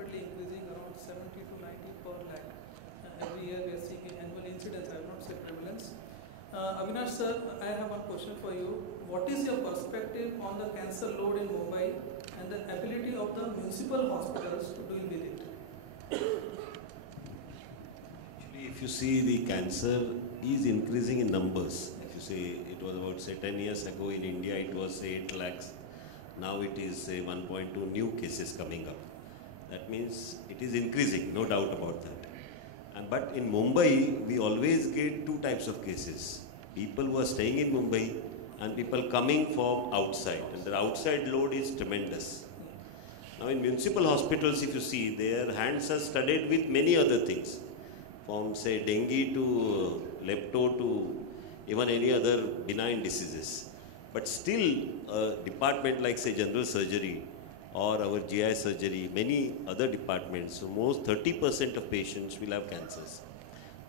rapidly increasing around 70 to 90 per lakh. Every year we are seeing annual incidence, I will not say prevalence. Avinash sir, I have one question for you. What is your perspective on the cancer load in Mumbai and the ability of the municipal hospitals to deal with it? Actually, if you see, the cancer is increasing in numbers. If you say it was about, say, 10 years ago in India, it was, say, 8 lakhs. Now it is, say, 1.2 new cases coming up. That means it is increasing, no doubt about that. But in Mumbai, we always get two types of cases. People who are staying in Mumbai and people coming from outside. And the outside load is tremendous. Now in municipal hospitals, if you see, their hands are studded with many other things. From, say, dengue to lepto to even any other benign diseases. But still, a department like, say, general surgery or our GI surgery, many other departments, so most 30% of patients will have cancers.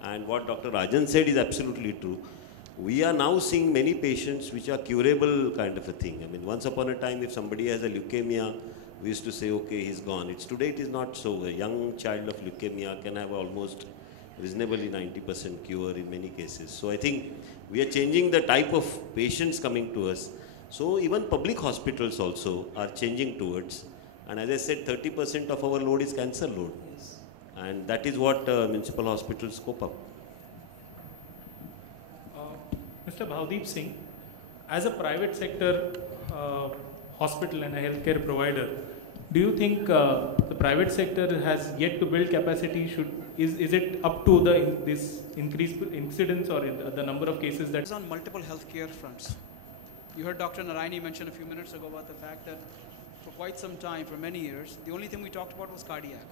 And what Dr. Rajan said is absolutely true. We are now seeing many patients which are curable kind of a thing. I mean, once upon a time, if somebody has a leukemia, we used to say, okay, he's gone. Today it is not so. A young child of leukemia can have almost reasonably 90% cure in many cases. So I think we are changing the type of patients coming to us. So even public hospitals also are changing towards, and as I said, 30% of our load is cancer load. Yes. And that is what municipal hospitals cope up. Mr. Bhavdeep Singh, as a private sector hospital and a healthcare provider, do you think the private sector has yet to build capacity? Is it up to this increased incidence or the number of cases that... It's on multiple healthcare fronts. You heard Dr. Narayani mention a few minutes ago about the fact that for quite some time, for many years, the only thing we talked about was cardiac.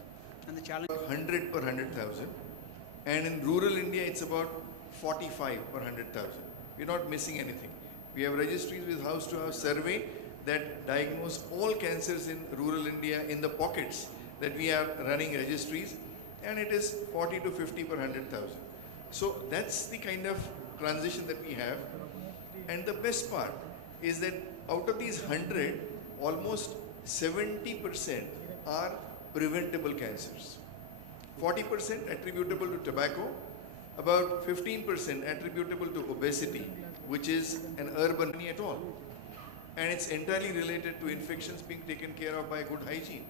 And the challenge... 100 per 100,000. And in rural India, it's about 45 per 100,000. We're not missing anything. We have registries with house-to-house survey that diagnose all cancers in rural India in the pockets that we are running registries. And it is 40 to 50 per 100,000. So that's the kind of transition that we have. And the best part is that out of these 100, almost 70% are preventable cancers. 40% attributable to tobacco, about 15% attributable to obesity, which is an urban at all. And it's entirely related to infections being taken care of by good hygiene.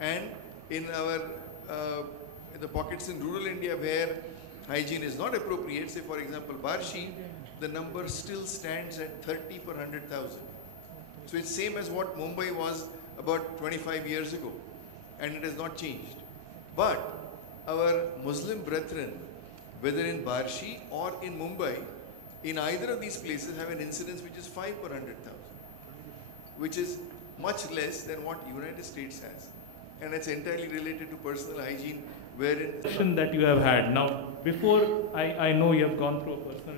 And in our in the pockets in rural India where hygiene is not appropriate, say for example Barshi, the number still stands at 30 per 100,000. So it's same as what Mumbai was about 25 years ago, and it has not changed. But our Muslim brethren, whether in Barshi or in Mumbai, in either of these places have an incidence which is 5 per 100,000, which is much less than what United States has. And it's entirely related to personal hygiene, wherein... that you have had. Now, before, I know you have gone through a personal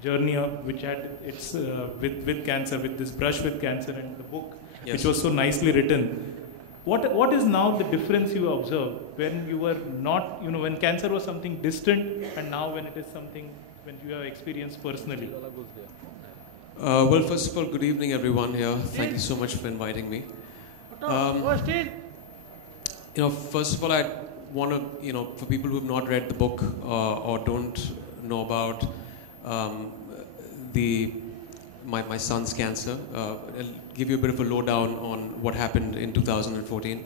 journey which had its with cancer, with this brush with cancer and the book, yes, which was so nicely written. What is now the difference you observe when you were not, when cancer was something distant and now when it is something when you have experienced personally? Well, first of all, good evening everyone here. Thank you so much for inviting me. First of all, I want to, for people who have not read the book or don't know about my son's cancer, I'll give you a bit of a lowdown on what happened in 2014.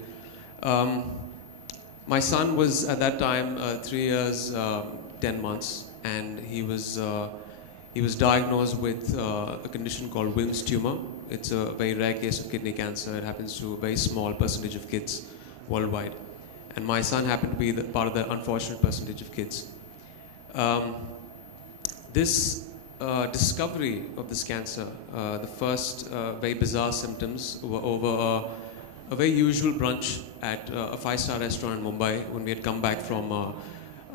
My son was at that time 3 years, 10 months, and he was diagnosed with a condition called Wilms tumor. It's a very rare case of kidney cancer. It happens to a very small percentage of kids worldwide. And my son happened to be part of that unfortunate percentage of kids. This discovery of this cancer, the first very bizarre symptoms were over a very usual brunch at a 5-star restaurant in Mumbai when we had come back from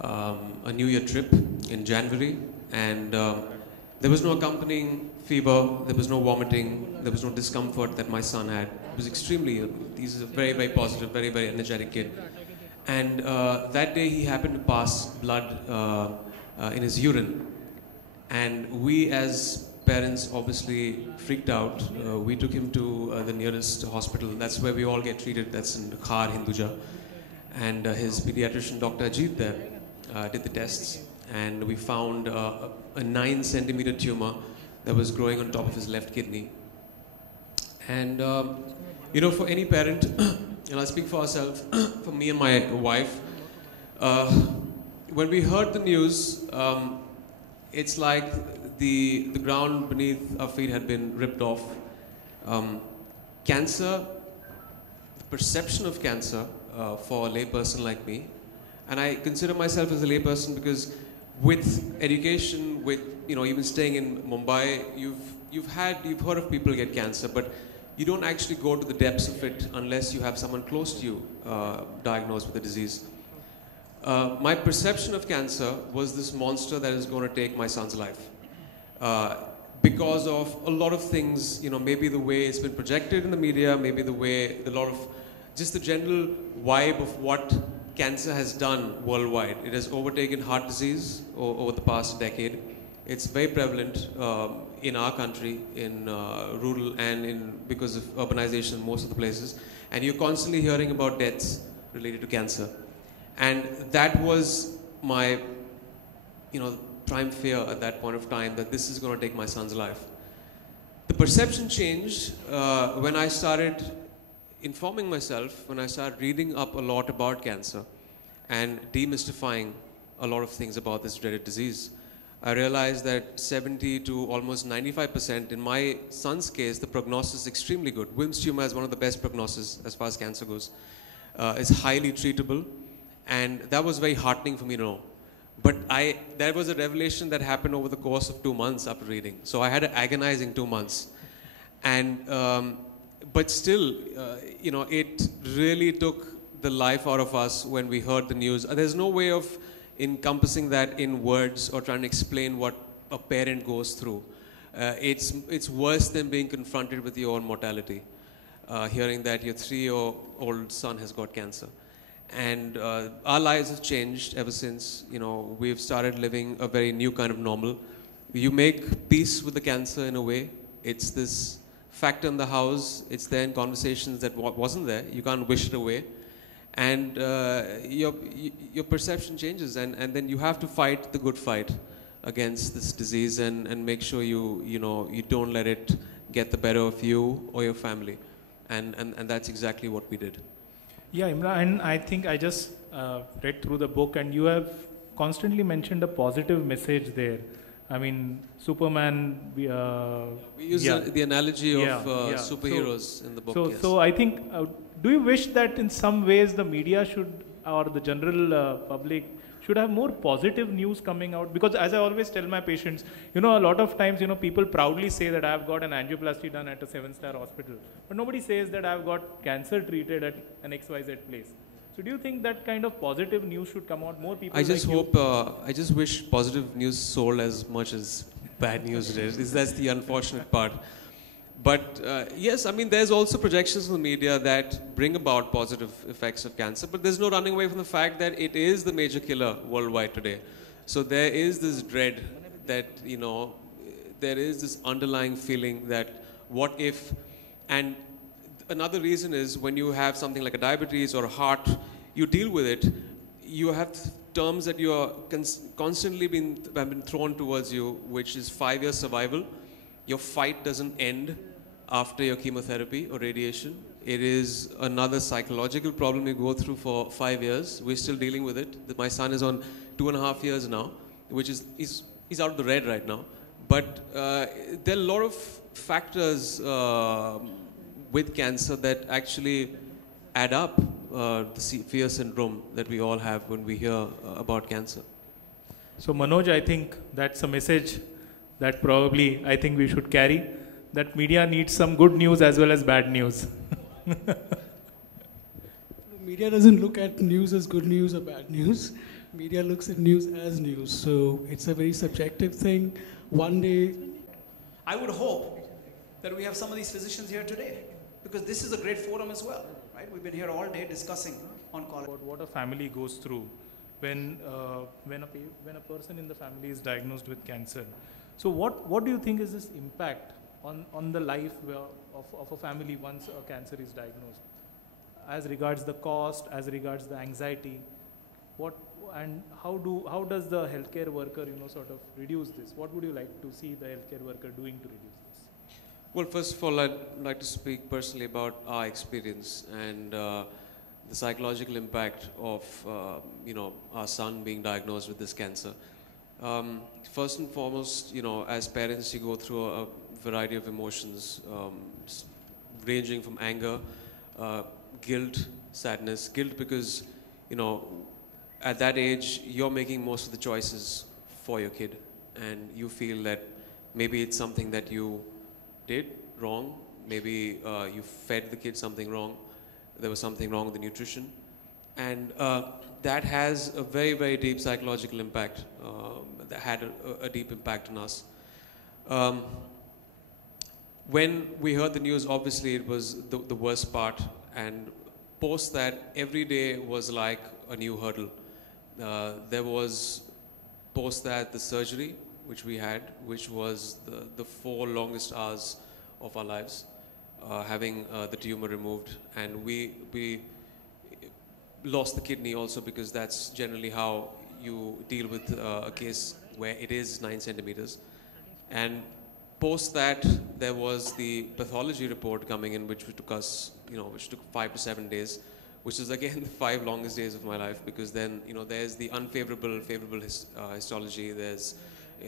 a New Year trip in January. And there was no accompanying fever, there was no vomiting, there was no discomfort that my son had. He was extremely, he's a very, very positive, very, very energetic kid. And that day he happened to pass blood in his urine. And we as parents obviously freaked out. We took him to the nearest hospital. That's where we all get treated. That's in Khar, Hinduja. And his pediatrician, Dr. Ajit, there did the tests. And we found a 9-centimeter tumor that was growing on top of his left kidney. And, you know, for any parent, and I speak for ourselves, for me and my wife, when we heard the news, it's like the ground beneath our feet had been ripped off. Cancer, the perception of cancer for a layperson like me, and I consider myself as a layperson because with education, with even staying in Mumbai, you've heard of people get cancer, but you don't actually go to the depths of it unless you have someone close to you diagnosed with the disease. My perception of cancer was this monster that is going to take my son's life. Because of a lot of things, maybe the way it's been projected in the media, maybe just the general vibe of what cancer has done worldwide. It has overtaken heart disease over the past decade. It's very prevalent in our country, in rural and because of urbanization in most of the places. And you're constantly hearing about deaths related to cancer. And that was my, prime fear at that point of time, that this is going to take my son's life. The perception changed when I started informing myself, when I started reading up a lot about cancer and demystifying a lot of things about this dreaded disease. I realized that 70 to almost 95%, in my son's case, the prognosis is extremely good. Wilms tumor has one of the best prognosis as far as cancer goes. It's highly treatable, and that was very heartening for me to know. But that was a revelation that happened over the course of 2 months after reading. So I had an agonizing 2 months. And, but still, it really took the life out of us when we heard the news. There's no way of encompassing that in words or trying to explain what a parent goes through. It's worse than being confronted with your own mortality, hearing that your 3-year-old son has got cancer. And our lives have changed ever since. We've started living a very new kind of normal. You make peace with the cancer in a way. It's this factor in the house. It's there in conversations that wasn't there. You can't wish it away. And your perception changes, and then you have to fight the good fight against this disease and make sure you don't let it get the better of you or your family. And that's exactly what we did. Yeah, Emraan, and I think I just read through the book, and you have constantly mentioned a positive message there. I mean, Superman. We use the analogy of superheroes in the book. So I think, do you wish that in some ways the media should, or the general public should have more positive news coming out? Because as I always tell my patients, a lot of times, people proudly say that I've got an angioplasty done at a 7-star hospital, but nobody says that I've got cancer treated at an XYZ place. So do you think that kind of positive news should come out? More people. I just wish positive news sold as much as bad news did. That's the unfortunate part. But yes, I mean, there's also projections in the media that bring about positive effects of cancer, but there's no running away from the fact that it is the major killer worldwide today. So there is this dread that, there is this underlying feeling that what if, and another reason is when you have something like a diabetes or a heart, you deal with it, you have terms that you are constantly have been thrown towards you, which is 5-year survival. Your fight doesn't end after your chemotherapy or radiation. It is another psychological problem you go through for 5 years. We're still dealing with it. My son is on 2.5 years now, which is, he's out of the red right now. But there are a lot of factors with cancer that actually add up the fear syndrome that we all have when we hear about cancer. So Manoj, I think that's a message that probably I think we should carry, that media needs some good news as well as bad news. Media doesn't look at news as good news or bad news. Media looks at news as news. So it's a very subjective thing. One day, I would hope that we have some of these physicians here today, because this is a great forum as well, right? We've been here all day discussing on Colorectal. What a family goes through when a person in the family is diagnosed with cancer. So what do you think is this impact on the life of a family once a cancer is diagnosed? As regards the cost, as regards the anxiety, how does the healthcare worker, sort of reduce this? What would you like to see the healthcare worker doing to reduce this? Well, first of all, I'd like to speak personally about our experience and the psychological impact of our son being diagnosed with this cancer. First and foremost, as parents, you go through a variety of emotions, ranging from anger, guilt, sadness. Guilt because, at that age, you're making most of the choices for your kid, and you feel that maybe it's something that you did wrong. Maybe you fed the kid something wrong. There was something wrong with the nutrition. And that has a very, very deep psychological impact. That had a deep impact on us. When we heard the news, obviously it was the worst part. And post that, every day was like a new hurdle. There was post that the surgery, which we had, which was the 4 longest hours of our lives, having the tumor removed. And we lost the kidney also, because that's generally how you deal with a case where it is 9 centimeters. And post that, there was the pathology report coming in, which took us, which took 5 to 7 days, which is again the 5 longest days of my life, because then, there's the favorable histology, there's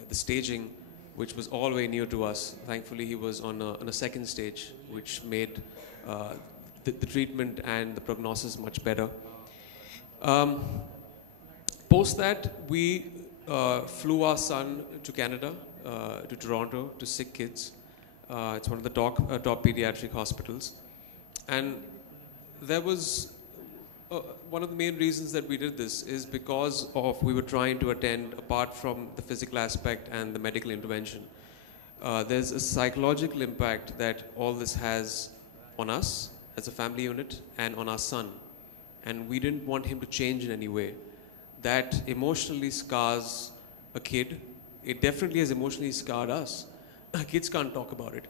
the staging, which was all very new to us. Thankfully, he was on a second stage, which made the treatment and the prognosis much better. Post that, we flew our son to Canada, to Toronto, to Sick Kids. It's one of the top pediatric hospitals. And there was one of the main reasons that we did this is because we were trying to attend, apart from the physical aspect and the medical intervention, there's a psychological impact that all this has on us as a family unit and on our son. And we didn't want him to change in any way. That emotionally scars a kid. It definitely has emotionally scarred us. Kids can't talk about it.